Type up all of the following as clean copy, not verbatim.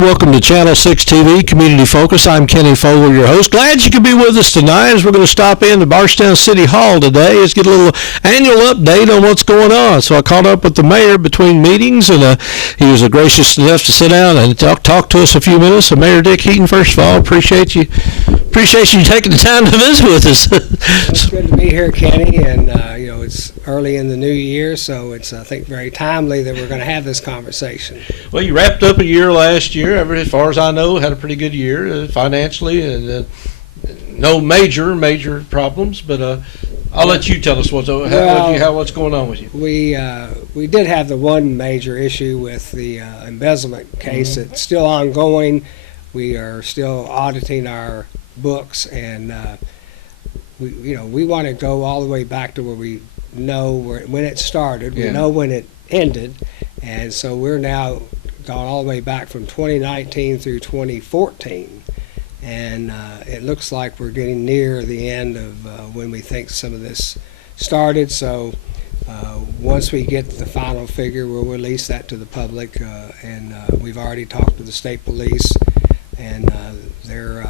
Welcome to Channel 6 TV, Community Focus. I'm Kenny Fogel, your host. Glad you could be with us tonight as we're going to stop in to Bardstown City Hall today. Let's get a little annual update on what's going on. So I caught up with the mayor between meetings, and he was gracious enough to sit down and talk to us a few minutes. So Mayor Dick Heaton, first of all, appreciate you taking the time to visit with us. It's good to be here, Kenny, and it's early in the new year, so it's, I think, very timely that we're going to have this conversation. Well, you wrapped up a year last year. As far as I know, had a pretty good year financially, and no major problems. But I'll let you tell us what's going on with you. We did have the one major issue with the embezzlement case. Mm-hmm. It's still ongoing. We are still auditing our books, and we want to go all the way back to where we know when it started. We know when it ended, and so we're now gone all the way back from 2019 through 2014, and it looks like we're getting near the end of when we think some of this started. So once we get the final figure, we'll release that to the public, and we've already talked to the state police, and they're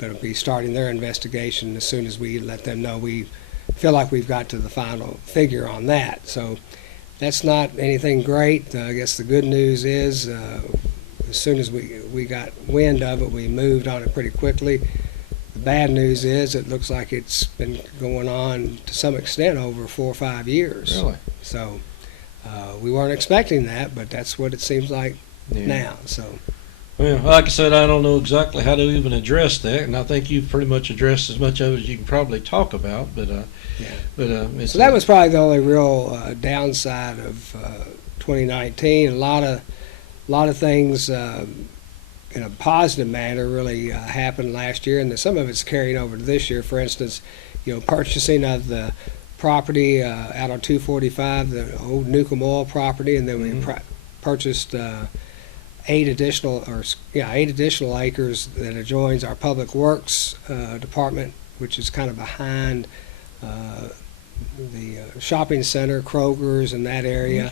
going to be starting their investigation as soon as we let them know we feel like we've got to the final figure on that. So that's not anything great. I guess the good news is as soon as we got wind of it, we moved on it pretty quickly. The bad news is it looks like it's been going on to some extent over 4 or 5 years. Really? So we weren't expecting that, but that's what it seems like now. So. Well, like I said, I don't know exactly how to even address that, and I think you've pretty much addressed as much of it as you can probably talk about. But so that was probably the only real downside of 2019. A lot of things in a positive manner really happened last year, and some of it's carried over to this year. For instance, purchasing of the property out on 245, the old Nukem Oil property, and then we purchased 8 additional acres that adjoins our Public Works department, which is kind of behind the shopping center, Kroger's in that area,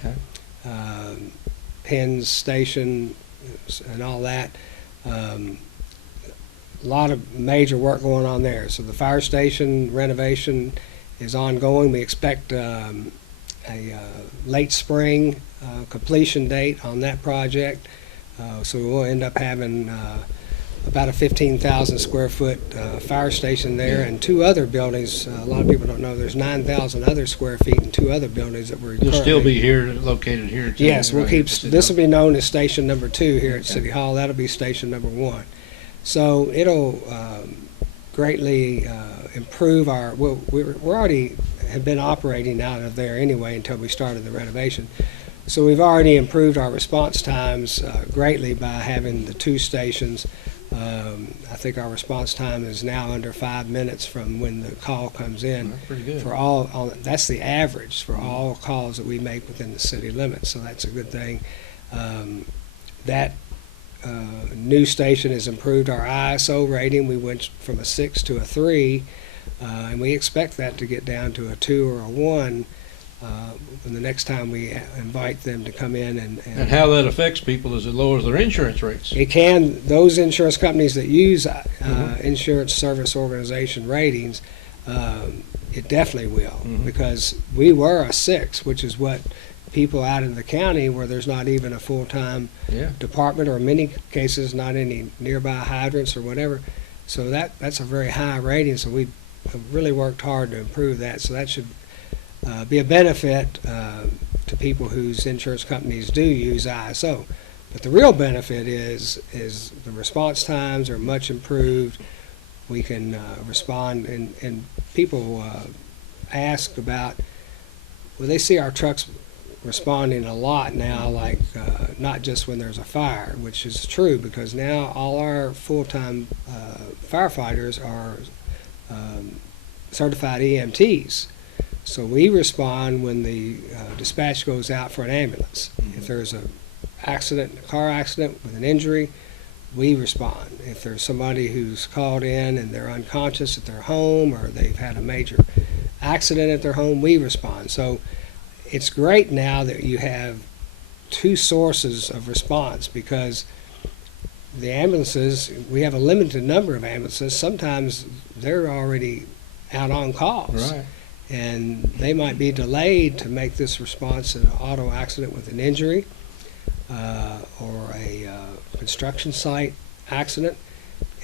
Penn's Station, and all that. A lot of major work going on there. So the fire station renovation is ongoing. We expect a late spring completion date on that project. So we'll end up having about a 15,000 square foot fire station there, and 2 other buildings. A lot of people don't know there's 9,000 other square feet in 2 other buildings that we're You'll still be located here. Yes, we'll keep. This will be known as station number 2 here at City Hall. That'll be station number 1. So it'll greatly improve our. Well, we're already have been operating out of there anyway until we started the renovation. So we've already improved our response times greatly by having the 2 stations. I think our response time is now under 5 minutes from when the call comes in. That's pretty good. For all that's the average for all calls that we make within the city limits. So that's a good thing. That new station has improved our ISO rating. We went from a 6 to a 3, and we expect that to get down to a 2 or a 1. When the next time we invite them to come in and how that affects people is it lowers their insurance rates. It can. Those insurance companies that use insurance service organization ratings, it definitely will, because we were a 6, which is what people out in the county where there's not even a full-time department, or in many cases not any nearby hydrants or whatever. So that's a very high rating. So we really worked hard to improve that. So that should be a benefit to people whose insurance companies do use ISO. But the real benefit is the response times are much improved. We can respond, and people ask about, well, they see our trucks responding a lot now, like not just when there's a fire, which is true, because now all our full-time firefighters are certified EMTs. So we respond when the dispatch goes out for an ambulance. If there's a car accident with an injury, we respond. If there's somebody who's called in and they're unconscious at their home, or they've had a major accident at their home, we respond. So it's great now that you have 2 sources of response, because the ambulances, we have a limited number of ambulances. Sometimes they're already out on calls. Right. And they might be delayed to make this response in an auto accident with an injury or a construction site accident.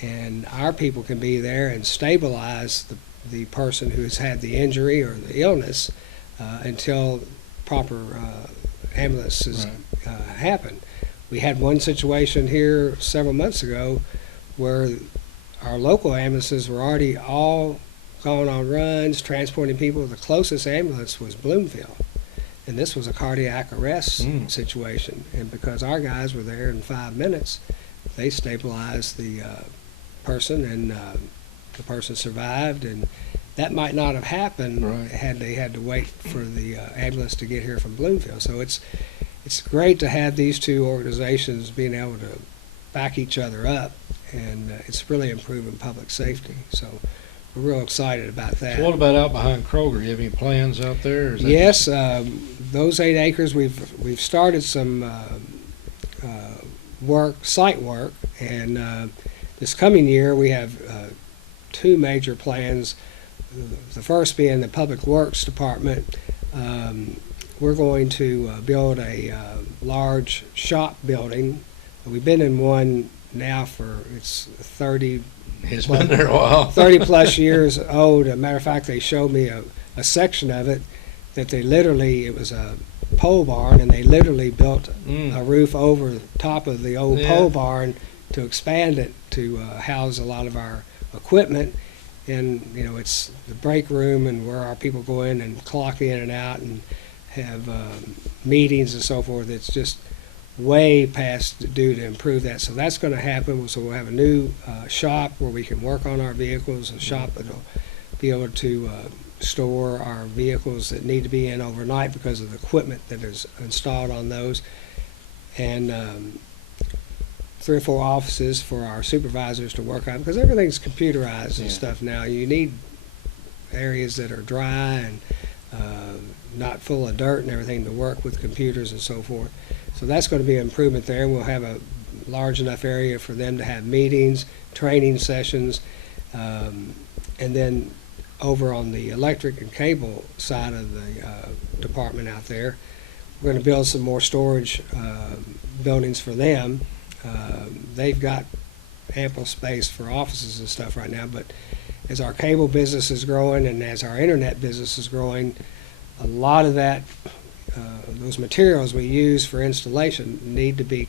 And our people can be there and stabilize the person who has had the injury or the illness until proper ambulances happen. We had one situation here several months ago where our local ambulances were already all gone on runs, transporting people. The closest ambulance was Bloomfield. And this was a cardiac arrest situation. And because our guys were there in 5 minutes, they stabilized the person, and the person survived. And that might not have happened had they had to wait for the ambulance to get here from Bloomfield. So it's great to have these two organizations being able to back each other up, and it's really improving public safety. So we're real excited about that. So what about out behind Kroger? You have any plans out there? Or is that Yes, those 8 acres, we've started some site work, and this coming year we have 2 major plans. The first being the Public Works Department. We're going to build a large shop building. We've been in one now for, it's 30 It's been there a while. 30 plus years old. As a matter of fact, they showed me a section of it that they literally, it was a pole barn, and they literally built a roof over the top of the old pole barn to expand it to house a lot of our equipment. And, you know, it's the break room and where our people go in and clock in and out and have meetings and so forth. It's just way past due to improve that. So that's going to happen. So we'll have a new shop where we can work on our vehicles, a shop that will be able to store our vehicles that need to be in overnight because of the equipment that is installed on those. And 3 or 4 offices for our supervisors to work on, because everything's computerized and stuff now. You need areas that are dry and not full of dirt and everything to work with computers and so forth. So that's going to be an improvement there. We'll have a large enough area for them to have meetings, training sessions, and then over on the electric and cable side of the department out there, we're going to build some more storage buildings for them. They've got ample space for offices and stuff right now, but as our cable business is growing and as our internet business is growing, a lot of that, those materials we use for installation need to be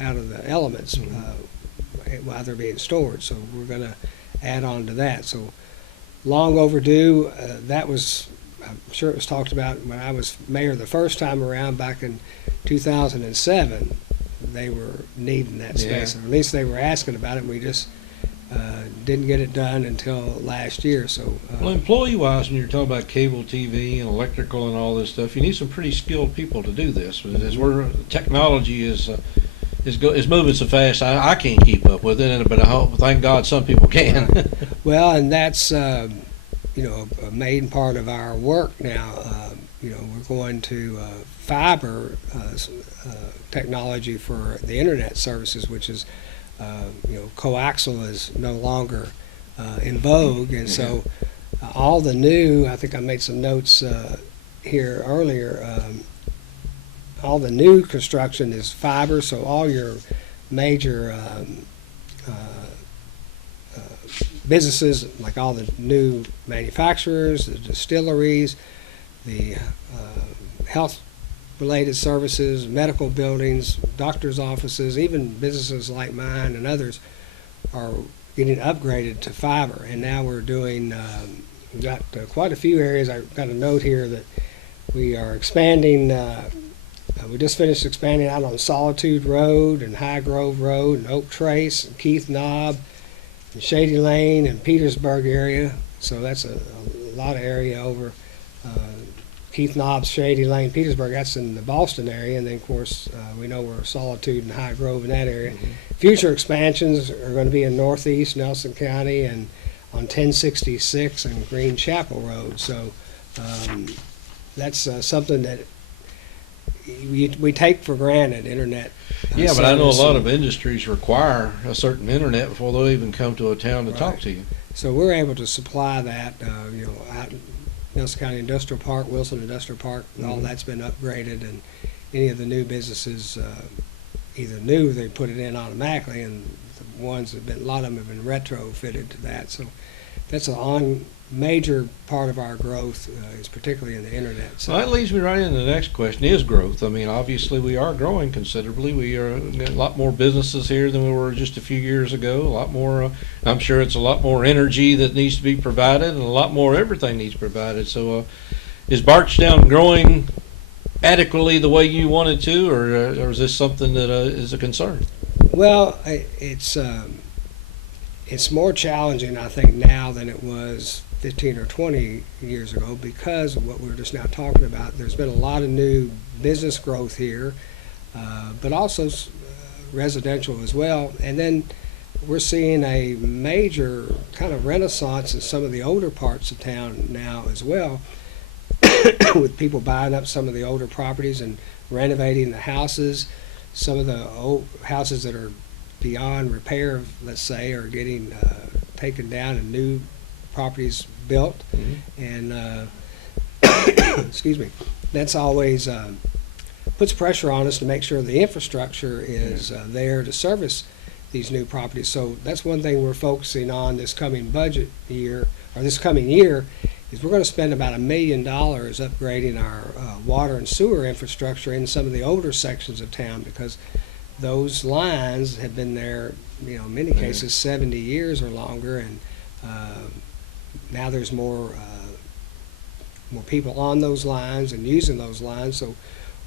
out of the elements while they're being stored. So we're going to add on to that. So long overdue. That was, I'm sure it was talked about when I was mayor the first time around back in 2007. They were needing that space, or at least they were asking about it. And we just didn't get it done until last year. So, well, employee-wise, when you're talking about cable TV and electrical and all this stuff, you need some pretty skilled people to do this. As technology is moving so fast, I can't keep up with it. But I hope, thank God, some people can. Right. Well, and that's a main part of our work now. We're going to fiber technology for the internet services, which is coaxial is no longer in vogue, and so all the new, I think I made some notes here earlier, all the new construction is fiber, so all your major businesses, like all the new manufacturers, the distilleries, the health-related services, medical buildings, doctors' offices, even businesses like mine and others are getting upgraded to fiber. And now we're doing, we've got quite a few areas. I've got a note here that we are expanding. We just finished expanding out on Solitude Road and High Grove Road and Oak Trace and Keith Knob and Shady Lane and Petersburg area. So that's a lot of area over Keith Knobb's, Shady Lane, Petersburg. That's in the Boston area, and then of course we know we're Solitude and High Grove in that area. Future expansions are going to be in northeast Nelson County and on 1066 and Green Chapel Road. So that's something that we take for granted internet. Yeah, but I know a service, lot and of industries require a certain internet before they'll even come to a town to talk Right. to you. so we're able to supply that. Out in Nelson County Industrial Park, Wilson Industrial Park, all Mhm. that's been upgraded, and any of the new businesses either new they put it in automatically, and the ones that been a lot of them have been retrofitted to that. So that's a major part of our growth is particularly in the internet. So that leads me right into the next question, is growth. I mean, obviously we are growing considerably. We are got a lot more businesses here than we were just a few years ago. A lot more, I'm sure it's a lot more energy that needs to be provided, and a lot more everything needs provided. So is Bardstown growing adequately the way you wanted to, or is this something that is a concern? Well, it's more challenging, I think, now than it was 15 or 20 years ago because of what we were just now talking about. There's been a lot of new business growth here, but also residential as well. And then we're seeing a major kind of renaissance in some of the older parts of town now as well, with people buying up some of the older properties and renovating the houses. Some of the old houses that are beyond repair, let's say, are getting taken down and new properties built. Mhm. And excuse me, that's always puts pressure on us to make sure the infrastructure is there to service these new properties. So that's one thing we're focusing on this coming budget year, or this coming year, is we're going to spend about $1 million upgrading our water and sewer infrastructure in some of the older sections of town, because those lines have been there, in many cases 70 years or longer, and now there's more people on those lines and using those lines, so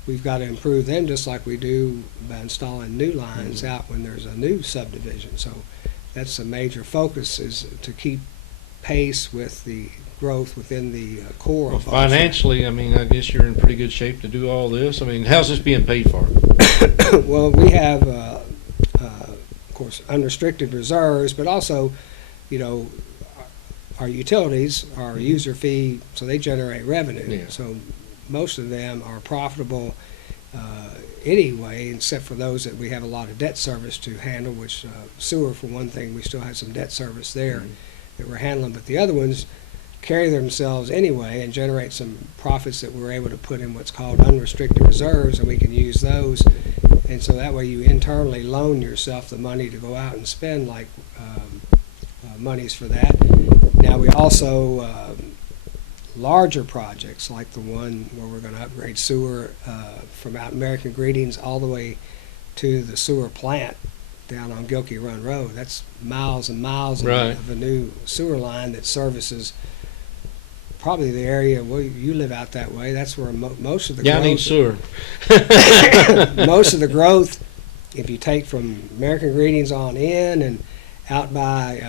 we've got to improve them just like we do by installing new lines out when there's a new subdivision. So that's a major focus, is to keep pace with the growth within the core Well, of Bardstown. financially, I mean, I guess you're in pretty good shape to do all this. I mean, how's this being paid for? Well, we have, of course, unrestricted reserves, but also, our utilities, our user fee, so they generate revenue. Yeah. So most of them are profitable anyway, except for those that we have a lot of debt service to handle, which sewer, for one thing, we still have some debt service there that we're handling. But the other ones carry themselves anyway and generate some profits that we're able to put in what's called unrestricted reserves, and we can use those. And so that way you internally loan yourself the money to go out and spend, like monies for that. Now we also, larger projects like the one where we're going to upgrade sewer from out American Greetings all the way to the sewer plant down on Gilkey Run Road. That's miles and miles Right. of a new sewer line that services probably the area where you live out that way. That's where most of the Yeah, I growth, need sewer. most of the growth, if you take from American Greetings on in and out by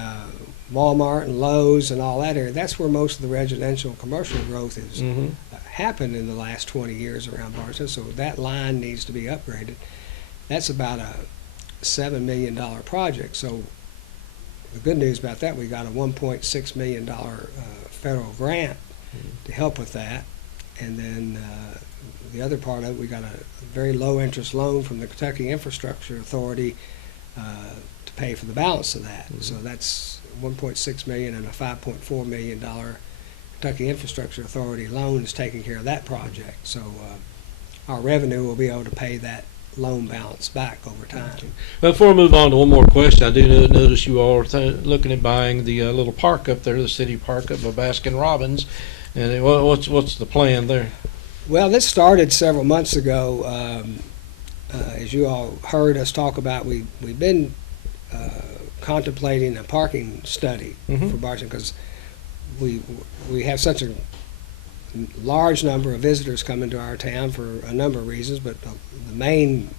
Walmart and Lowe's and all that area, that's where most of the residential and commercial growth has Mhm. happened in the last 20 years around Bardstown. So that line needs to be upgraded. That's about a $7 million project. So the good news about that, we got a $1.6 million federal grant to help with that. And then the other part of it, we got a very low interest loan from the Kentucky Infrastructure Authority to pay for the balance of that. So that's $1.6 million, and a $5.4 million Kentucky Infrastructure Authority loan is taking care of that project. So our revenue will be able to pay that loan balance back over time. Before we move on to one more question, I do notice you all are looking at buying the little park up there, the city park up by Baskin Robbins. And what's the plan there? Well, this started several months ago. As you all heard us talk about, we've been contemplating a parking study for Bardstown, because we have such a large number of visitors come into our town for a number of reasons, but the main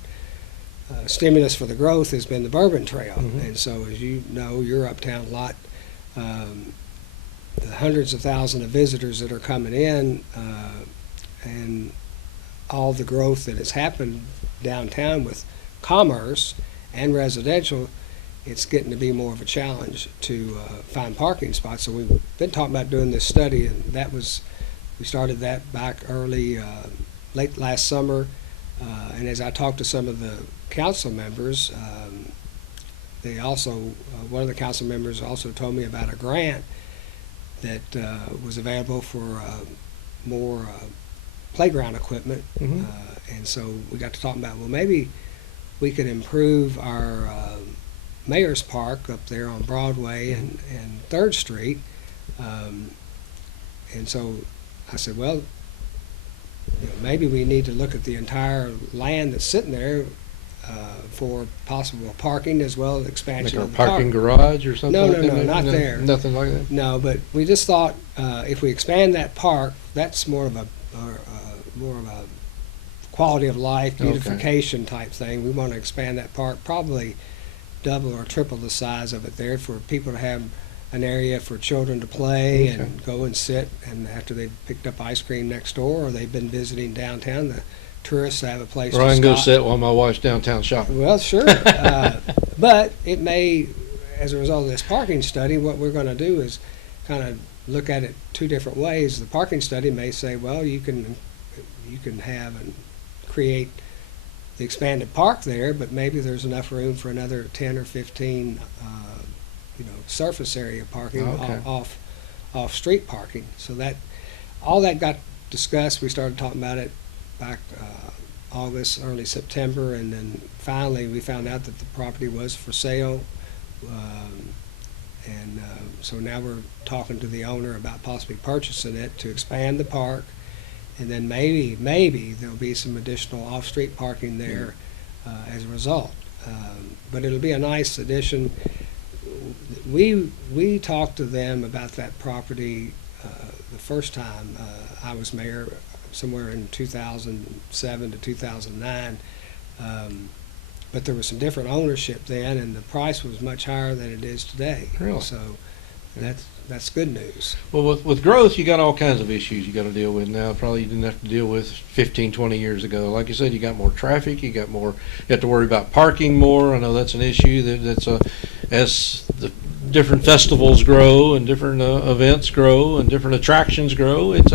stimulus for the growth has been the Bourbon Trail. And so, as you know, you're uptown a lot. The hundreds of thousands of visitors that are coming in, and all the growth that has happened downtown with commerce and residential, it's getting to be more of a challenge to find parking spots. So we've been talking about doing this study, and we started that back late last summer, And as I talked to some of the council members, they also, one of the council members also told me about a grant that was available for more playground equipment. Mhm. And so we got to talking about, well, maybe we could improve our Mayor's Park up there on Broadway and 3rd Street. And so I said, well, maybe we need to look at the entire land that's sitting there for possible parking as well as Like expansion a of the parking park. garage or something? No, like no, that, no, maybe? not there. Nothing like that? No, but we just thought if we expand that park, that's more of a quality of life, Okay. beautification type thing. We want to expand that park, probably double or triple the size of it there for people to have an area for children to play Okay. and go and sit, and after they've picked up ice cream next door or they've been visiting downtown, the tourists have a place Or I to can go stop. sit while my wife's downtown shopping. Well, sure. But it may, as a result of this parking study, what we're going to do is kind of look at it two different ways. The parking study may say, well, you can have and create the expanded park there, but maybe there's enough room for another 10 or 15, surface area parking Okay. off street parking. So that all that got discussed. We started talking about it back August, early September, and then finally we found out that the property was for sale. So now we're talking to the owner about possibly purchasing it to expand the park, and then maybe there'll be some additional off-street parking there as a result. But it'll be a nice addition. We talked to them about that property the first time I was mayor, somewhere in 2007 to 2009. But there was some different ownership then, and the price was much higher than it is today. Really? So that's good news. Well, with growth, you got all kinds of issues you got to deal with now. Probably you didn't have to deal with 15, 20 years ago. Like you said, you got more traffic. You have to worry about parking more. I know that's an issue as the different festivals grow and different events grow and different attractions grow. It's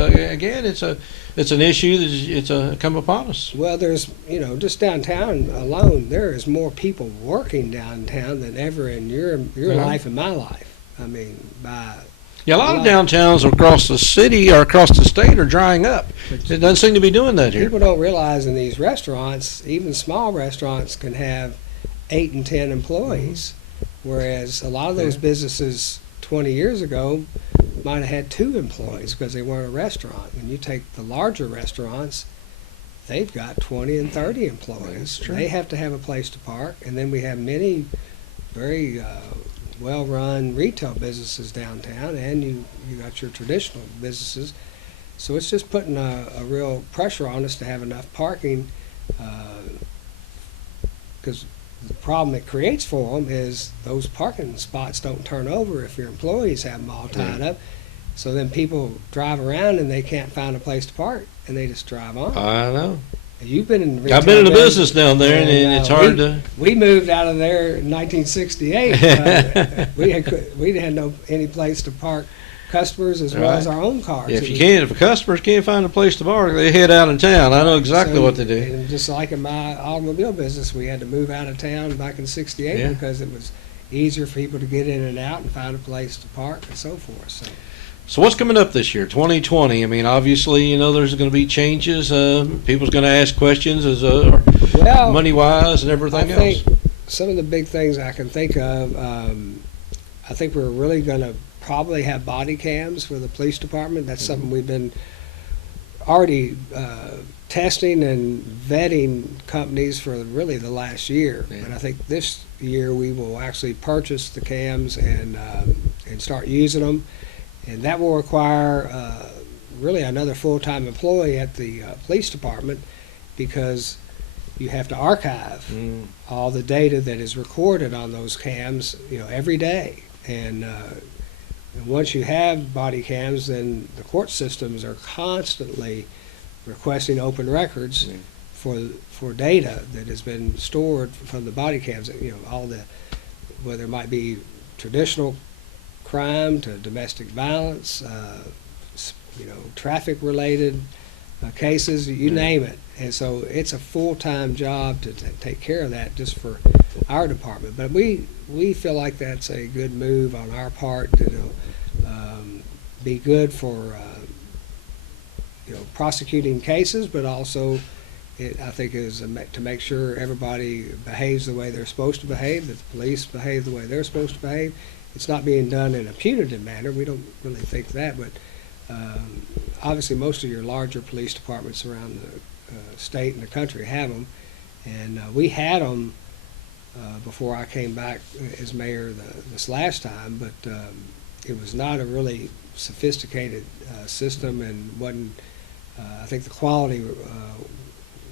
an issue that's come upon us. Well, there's, just downtown alone, there is more people working downtown than ever in your Yeah. life and my life. I mean, Yeah, a lot of downtowns across the city or across the state are drying up. It doesn't seem to be doing that here. people don't realize in these restaurants, even small restaurants can have 8 and 10 employees, whereas a lot of those Yeah. businesses 20 years ago might have had 2 employees because they weren't a restaurant. When you take the larger restaurants, they've got 20 and 30 employees. That's true. They have to have a place to park, and then we have many very well-run retail businesses downtown, and you got your traditional businesses. So it's just putting a real pressure on us to have enough parking, because the problem it creates for them is those parking spots don't turn over if your employees have them all tied up. So then people drive around and they can't find a place to park, and they just drive on. I know. You've been in retail I've been in the business. business down there, and it's hard to. We moved out of there in 1968. We had any place to park customers as well as Right. our own cars. If a customers can't find a place to park, they head out of town. I know exactly So, what to do. And just like in my automobile business, we had to move out of town back in '68 Yeah. because it was easier for people to get in and out and find a place to park and so forth. So what's coming up this year, 2020? I mean, obviously, there's going to be changes. People's going to ask questions Well, money-wise and everything I else. think some of the big things I can think of, I think we're really going to probably have body cams for the police department. That's something we've been already testing and vetting companies for really the last year. Yeah. But I think this year we will actually purchase the cams and start using them. And that will require really another full-time employee at the police department, because you have to archive all the data that is recorded on those cams, every day. And once you have body cams, then the court systems are constantly requesting open records for data that has been stored from the body cams. Whether it might be traditional crime to domestic violence, traffic related cases, you Yeah. name it. And so it's a full-time job to take care of that just for our department. But we feel like that's a good move on our part to be good for prosecuting cases, but also I think is to make sure everybody behaves the way they're supposed to behave, that the police behave the way they're supposed to behave. It's not being done in a punitive manner. We don't really think that, but obviously most of your larger police departments around the state and the country have them, and we had them before I came back as mayor this last time, but it was not a really sophisticated system, and wasn't. I think the quality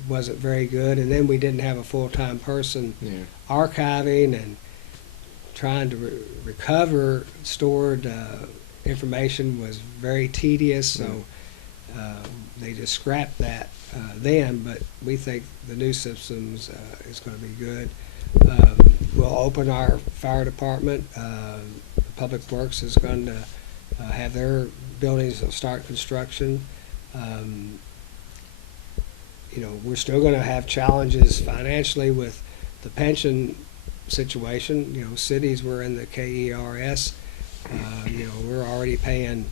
wasn't very good, and then we didn't have a full-time person archiving and trying to recover stored information was very tedious, so they just scrapped that then, but we think the new systems is going to be good. We'll open our fire department. Public Works is going to have their buildings start construction. We're still going to have challenges financially with the pension situation. Cities were in the KERS. We're already paying,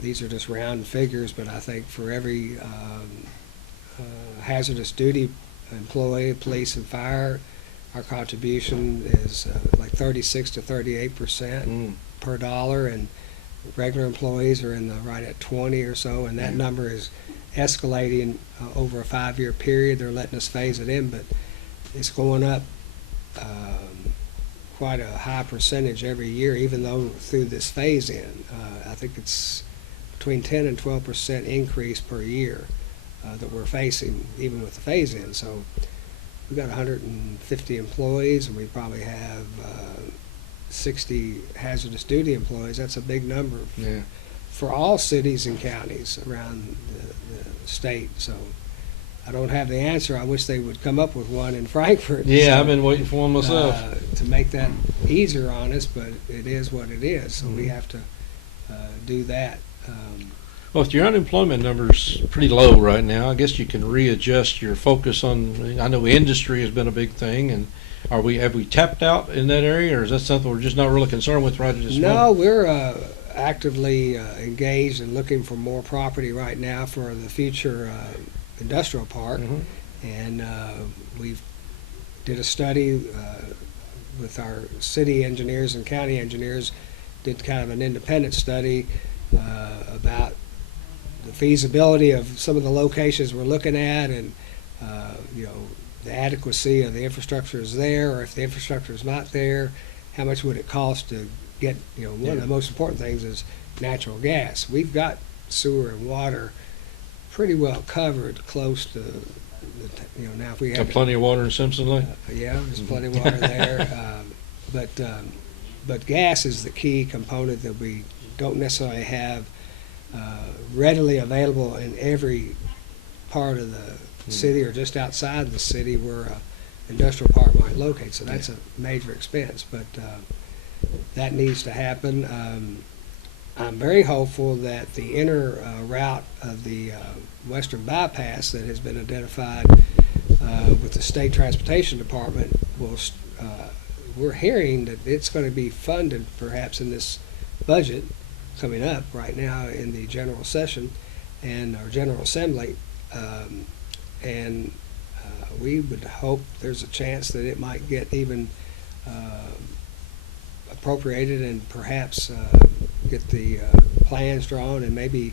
these are just round figures, but I think for every hazardous duty employee, police and fire, our contribution is like 36 to 38% per dollar, and regular employees are right at 20 or so, and that number is escalating over a 5-year period. They're letting us phase it in, but it's going up quite a high percentage every year, even though through this phase in. I think it's between 10 and 12% increase per year that we're facing, even with the phase in. So we've got 150 employees, and we probably have 60 hazardous duty employees. That's a big number for all cities and counties around the state. So I don't have the answer. I wish they would come up with one in Frankfurt. Yeah, so, I've been waiting for one myself. To make that easier on us, but it is what it is. So we have to do that. Well, if your unemployment number's pretty low right now, I guess you can readjust your focus on. I know industry has been a big thing, and have we tapped out in that area, or is that something we're just not really concerned with right at this moment? No, we're actively engaged in looking for more property right now for the future industrial park, and we did a study with our city engineers and county engineers. Did kind of an independent study about the feasibility of some of the locations we're looking at, and the adequacy of the infrastructure is there, or if the infrastructure is not there, how much would it cost to get, one of the most important things is natural gas. We've got sewer and water pretty well covered close to, now if we have plenty of water in Simpson Lake? Yeah, there's plenty of water there. But gas is the key component that we don't necessarily have readily available in every part of the city, or just outside the city where an industrial park might locate. So that's a major expense, but that needs to happen. I'm very hopeful that the inner route of the western bypass that has been identified with the State Transportation Department we're hearing that it's going to be funded perhaps in this budget coming up right now in the general session and our General Assembly, and we would hope there's a chance that it might get even appropriated, and perhaps get the plans drawn, and maybe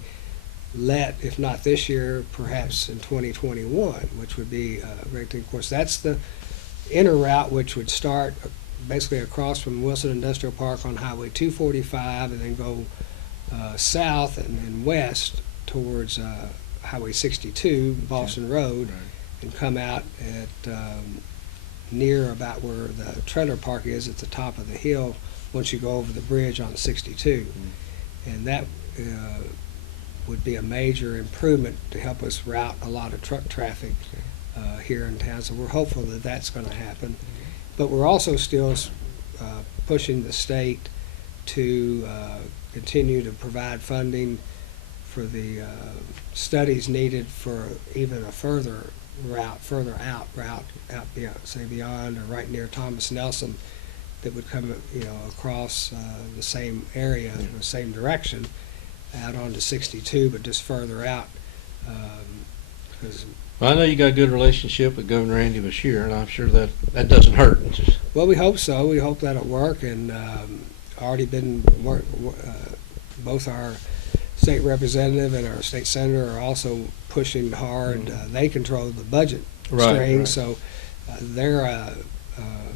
if not this year, perhaps in 2021, which would be a great thing. Of course, that's the inner route, which would start basically across from Wilson Industrial Park on Highway 245, and then go south and west towards Highway 62, Boston Road, and come out at near about where the trailer park is at the top of the hill once you go over the bridge on 62. And that would be a major improvement to help us route a lot of truck traffic here in town. So we're hopeful that that's going to happen. But we're also still pushing the state to continue to provide funding studies needed for even a further route beyond, say beyond or right near Thomas Nelson, that would come, across the same area, the same direction, out onto 62, but just further out. Because Well, I know you got a good relationship with Governor Andy Beshear, and I'm sure that doesn't hurt. well, we hope so. We hope that'll work, and already been both our state representative and our state senator are also pushing hard. They control the budget string, so they're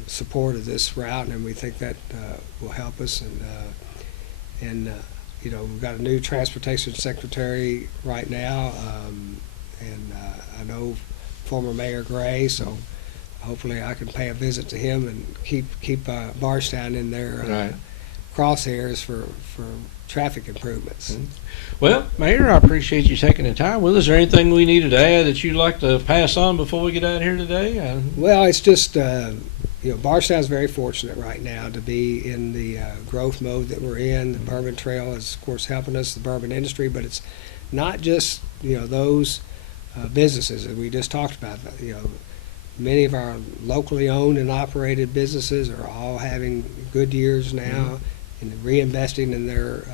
support of this route, and we think that will help us. And we've got a new transportation secretary right now, and I know former Mayor Gray, so hopefully I can pay a visit to him and keep Bardstown in their crosshairs for traffic improvements. Well, Mayor, I appreciate you taking the time with us. Is there anything we needed to add that you'd like to pass on before we get out of here today? Well, it's just, Bardstown's very fortunate right now to be in the growth mode that we're in. The Bourbon Trail is, of course, helping us, the bourbon industry, but it's not just, those businesses that we just talked about. Many of our locally owned and operated businesses are all having good years now and reinvesting in their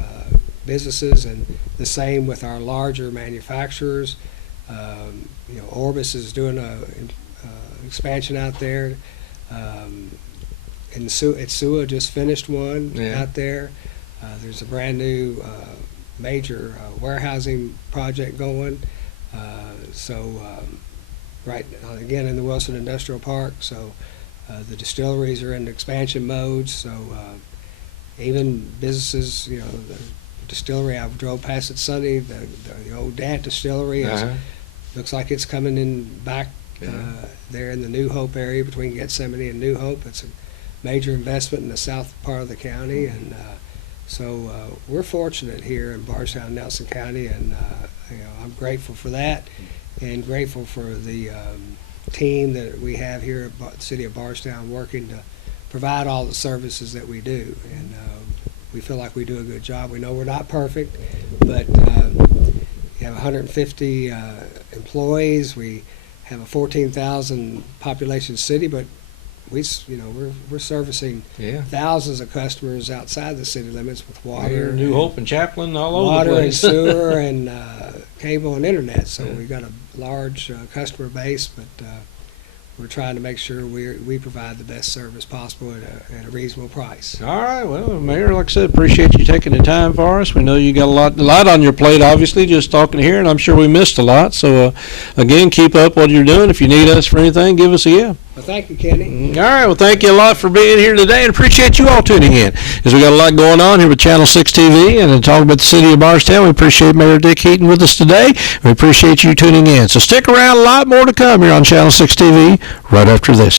businesses, and the same with our larger manufacturers. Orbis is doing a expansion out there. And SUA just finished one out there. There's a brand new major warehousing project going. Right again in the Wilson Industrial Park. So the distilleries are in expansion mode. So even businesses, the distillery, I drove past it Sunday. The old Dant distillery looks like it's coming in back. There in the New Hope area between Gethsemane and New Hope. It's a major investment in the south part of the county, and so we're fortunate here in Bardstown, Nelson County, and I'm grateful for that, and grateful for the team that we have here at the City of Bardstown working to provide all the services that we do, and we feel like we do a good job. We know we're not perfect, but we have 150 employees. We have a 14,000 population city, but we're servicing thousands of customers outside the city limits with water, New Hope and Chaplin, all over the water and place. sewer and cable and internet. So we've got a large customer base, but we're trying to make sure we provide the best service possible at a reasonable price. All right, well, Mayor, like I said, appreciate you taking the time for us. We know you got a lot on your plate, obviously, just talking here, and I'm sure we missed a lot. So, again, keep up what you're doing. If you need us for anything, give us a yell. Well, thank you, Kenny. All right, well, thank you a lot for being here today, and appreciate you all tuning in. As we got a lot going on here with Channel 6 TV and talking about the City of Bardstown, we appreciate Mayor Dick Heaton with us today. We appreciate you tuning in. So stick around, a lot more to come here on Channel 6 TV right after this.